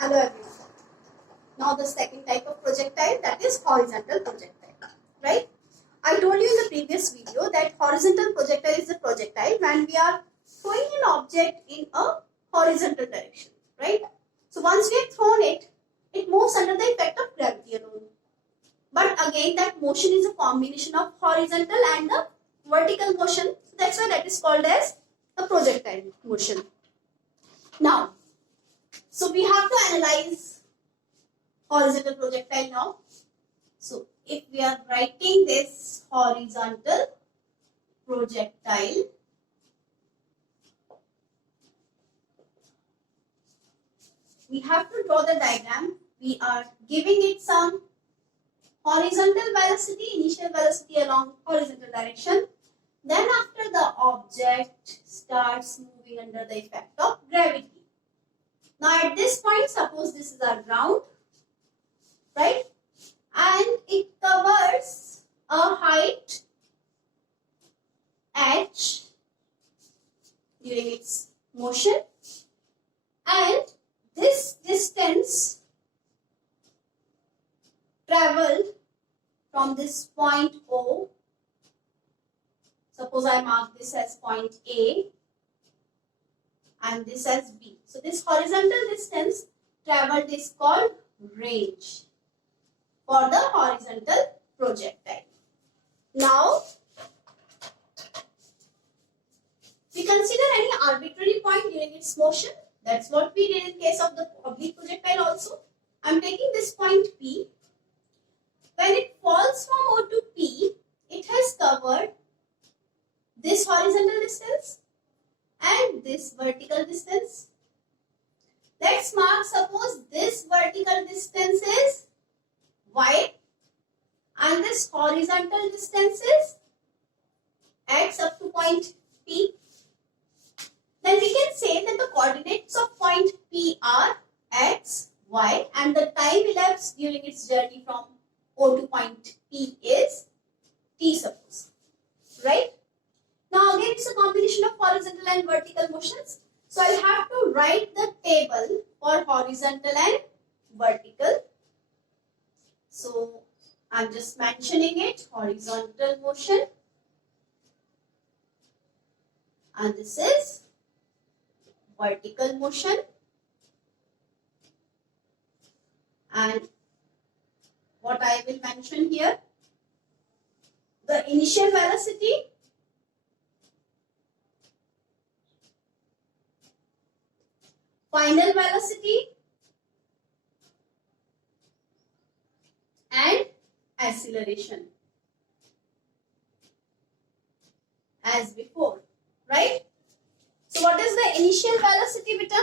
Hello everyone. Now the second type of projectile, that is horizontal projectile, right? I told you in the previous video that horizontal projectile is a projectile when we are throwing an object in a horizontal direction, right? So once we have thrown it, it moves under the effect of gravity alone. But again, that motion is a combination of horizontal and the vertical motion. So that's why that is called as a projectile motion. Now, so we have to analyze horizontal projectile now. So if we are writing this horizontal projectile, we have to draw the diagram. We are giving it some horizontal velocity, initial velocity along horizontal direction. Then after the object starts moving under the effect of gravity. Now at this point, suppose this is our ground, right? And it covers a height h during its motion, and this distance traveled from this point O. Suppose I mark this as point A and this as B. So this horizontal distance traveled is called range for the horizontal projectile. Now, we consider any arbitrary point during its motion. That's what we did in case of the oblique projectile also. I'm taking this point P. When it falls from O to P, it has covered this horizontal distance and this vertical distance. Let's mark, suppose this vertical distance is y and this horizontal distance is x up to point P. Then we can say that the coordinates of point P are x, y, and the time elapsed during its journey from O to point P is t, suppose, right? Now again, it's a combination of horizontal and vertical motions. So I'll have to write the table for horizontal and vertical. So I'm just mentioning it, horizontal motion, and this is vertical motion, and what I will mention here, the initial velocity, final velocity, and acceleration as before, right? So what is the initial velocity, beta?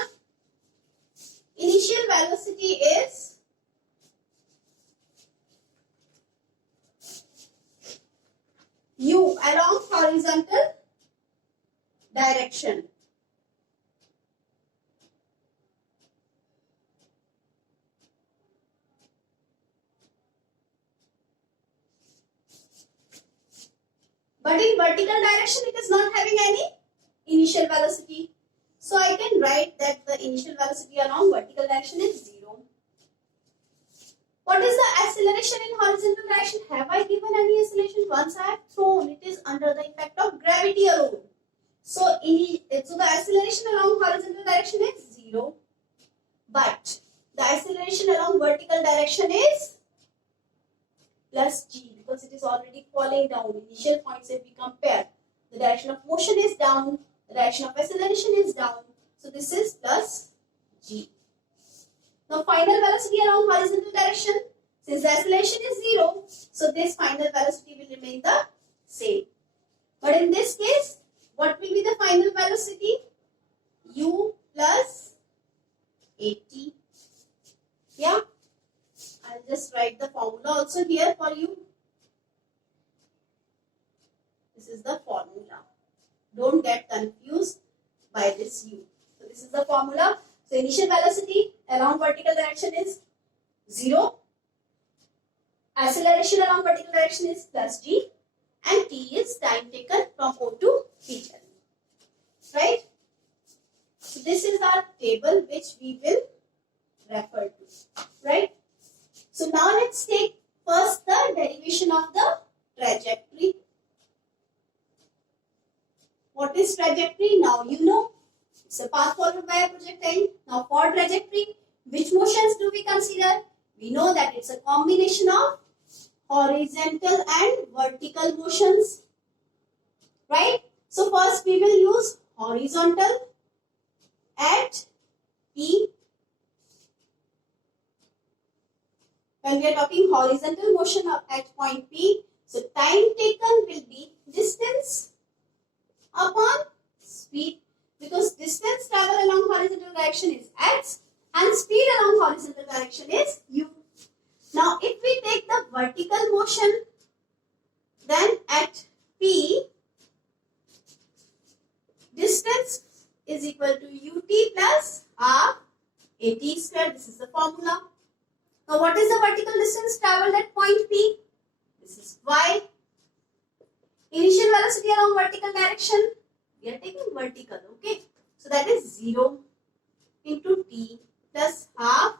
Initial velocity is u along horizontal direction. But in vertical direction, it is not having any initial velocity. So I can write that the initial velocity along vertical direction is 0. What is the acceleration in horizontal direction? Have I given any acceleration? Once I have thrown, it is under the effect of gravity alone. So the acceleration along horizontal direction is 0. But the acceleration along vertical direction is plus g, because it is already falling down. Initial points, if we compare, the direction of motion is down, the direction of acceleration is down. So this is plus g. Now final velocity along horizontal direction, since the acceleration is 0, so this final velocity will remain the same. But in this case, what will be the final velocity? U plus at. Yeah. I'll just write the formula also here for you. This is the formula. Don't get confused by this u. So this is the formula. So initial velocity along vertical direction is 0. Acceleration along vertical direction is plus g. And t is time taken from O to P. Right? So this is our table which we will referred to, right? So now let's take first the derivation of the trajectory. What is trajectory? Now you know. It's a path followed by a projectile. Now for trajectory, which motions do we consider? We know that it's a combination of horizontal and vertical motions, right? So first we will use horizontal at P. When we are talking horizontal motion at point P, so time taken will be distance upon speed, because distance travel along horizontal direction is x and speed along horizontal direction is u. Now if we take the vertical motion, then at P, distance is equal to ut plus half at square. This is the formula. Now what is the vertical distance traveled at point P? This is y. Initial velocity along vertical direction, we are taking vertical, okay? So that is 0 into t plus half.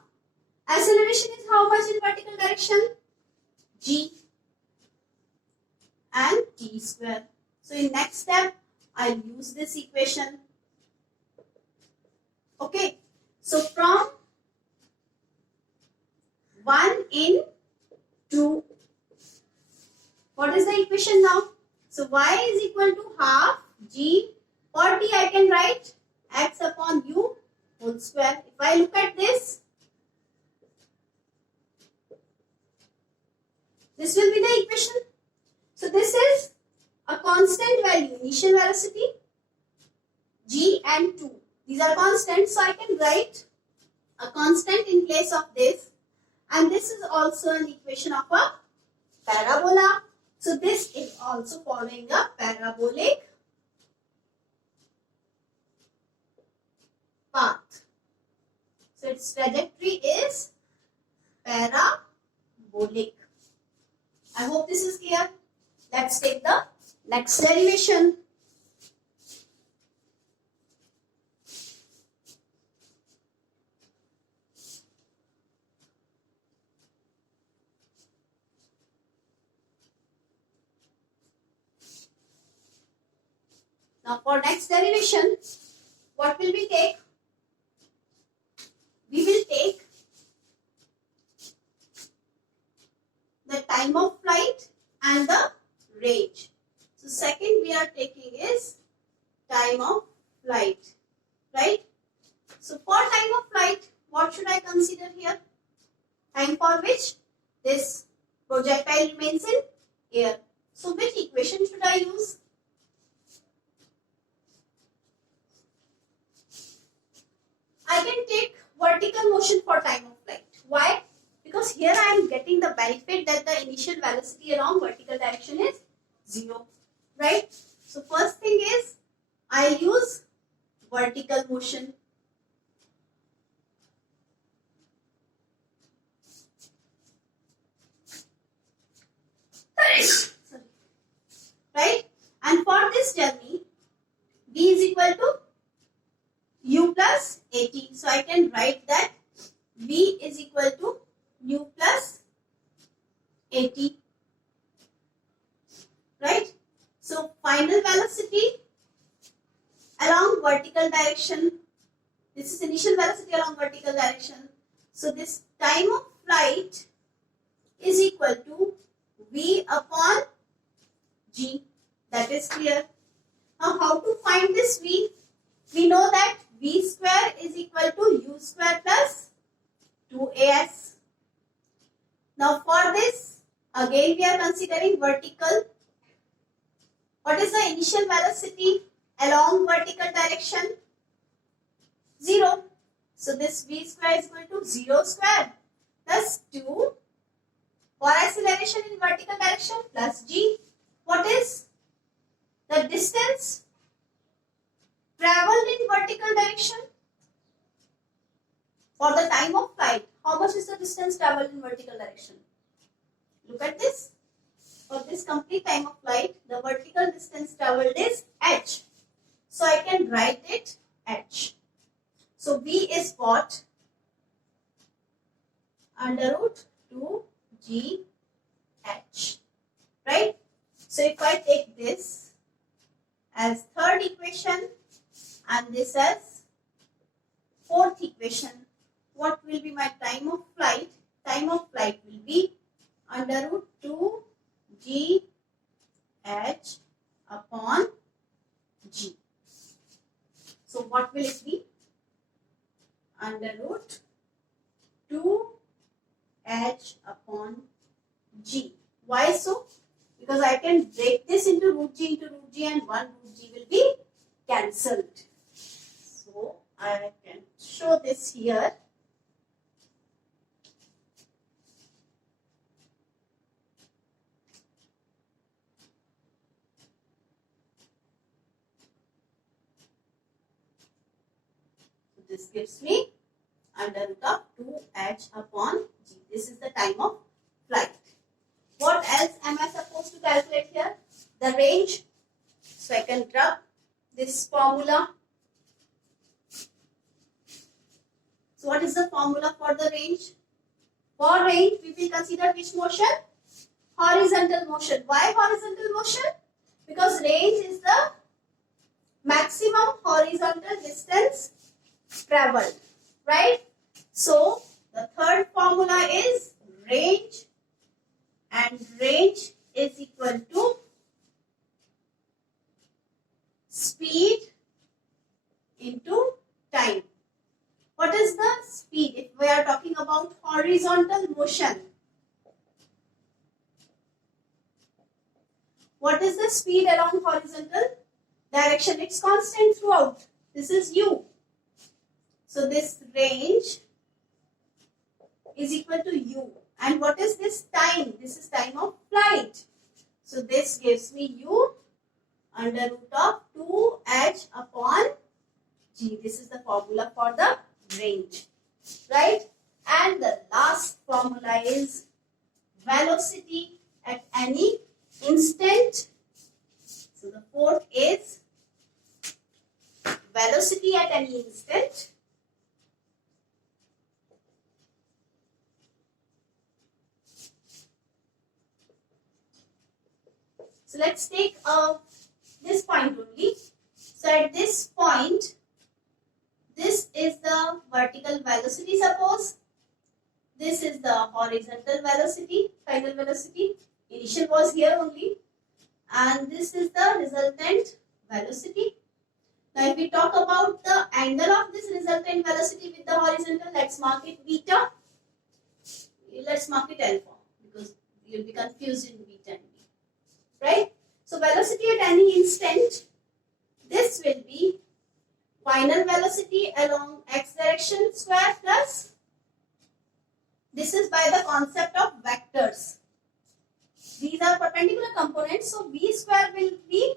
Acceleration is how much in vertical direction? G and t square. So in next step, I'll use this equation. Okay, so from 1 in 2, what is the equation now? So y is equal to half g, for t I can write x upon u whole square. If I look at this, this will be the equation. So this is a constant value, initial velocity, g and 2. These are constants, so I can write a constant in place of this. And this is also an equation of a parabola. So this is also following a parabolic path. So its trajectory is parabolic. I hope this is clear. Let's take the next derivation. Now for next derivation, what will we take? We will take the time of flight and the range. So second we are taking is time of flight, right? So for time of flight, what should I consider here? Time for which this projectile remains in air. So which equation should I use? I can take vertical motion for time of flight. Why? Because here I am getting the benefit that the initial velocity along vertical direction is 0, right? So first thing is I use vertical motion. Sorry. Right? And for this journey, v is equal to u plus at. So I can write that v is equal to u plus at. Right? So final velocity along vertical direction. This is initial velocity along vertical direction. So this time of flight is equal to v upon g. That is clear. Now how to find this v? We know that v square is equal to u square plus 2as. Now for this, again we are considering vertical. What is the initial velocity along vertical direction? 0. So this v square is equal to 0 square plus 2. For acceleration in vertical direction, plus g. What is the distance traveled in vertical direction? For the time of flight, how much is the distance traveled in vertical direction? Look at this. For this complete time of flight, the vertical distance traveled is h. So I can write it h. So v is what? under root 2gh. Right? So if I take this as third equation and this as fourth equation, what will be my time of flight? Time of flight will be under root 2gh upon g. So what will it be? Under root 2h upon g. Why so? Because I can break this into root g and one root g will be cancelled. So I can show this here. This gives me under root of 2h upon g. This is the time of flight. What else am I supposed to calculate here? The range. So I can drop this formula. So what is the formula for the range? For range, we will consider which motion? Horizontal motion. Why horizontal motion? Because range is the maximum horizontal distance traveled. Right? So the third formula is range, and range is equal to speed into time. What is the speed if we are talking about horizontal motion? What is the speed along horizontal direction? It's constant throughout. This is u. So this range is equal to u. And what is this time? This is time of flight. So this gives me u under root of 2h upon g. This is the formula for the range. Right? And the last formula is velocity at any instant. So the fourth is velocity at any instant. So let's take this point only. So at this point, this is the vertical velocity, suppose. This is the horizontal velocity, final velocity. Initial was here only. And this is the resultant velocity. Now if we talk about the angle of this resultant velocity with the horizontal, let's mark it beta. Let's mark it alpha, because you'll be confused in beta and beta. Right? So velocity at any instant, this will be final velocity along x direction square plus, this is by the concept of vectors. These are perpendicular components, so v square will be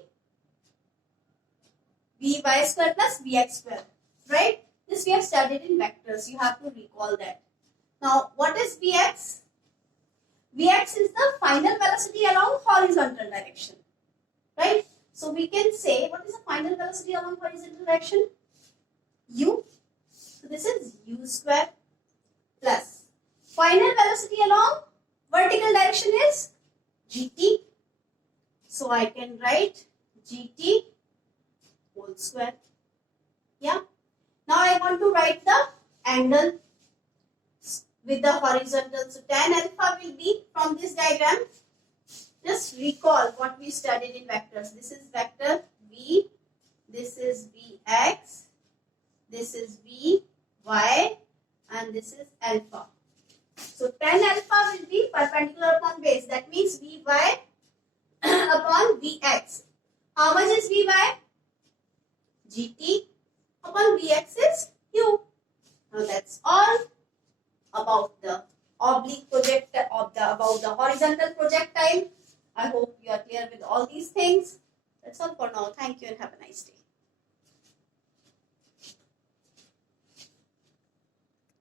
vy square plus vx square. Right? This we have studied in vectors. You have to recall that. Now what is vx? Vx is the final velocity along horizontal direction. Right? So we can say, what is the final velocity along horizontal direction? U. So this is u square plus final velocity along vertical direction is gt. So I can write gt whole square. Yeah. Now I want to write the angle with the horizontal. So tan alpha will be from this diagram. Just recall what we studied in vectors. This is vector v, this is vx, this is vy, and this is alpha. So tan alpha will be perpendicular upon base. That means vy upon vx. How much is vy? Gt upon vx is u. Now that's all about the oblique projectile, about the horizontal projectile. I hope you are clear with all these things. That's all for now. Thank you and have a nice day.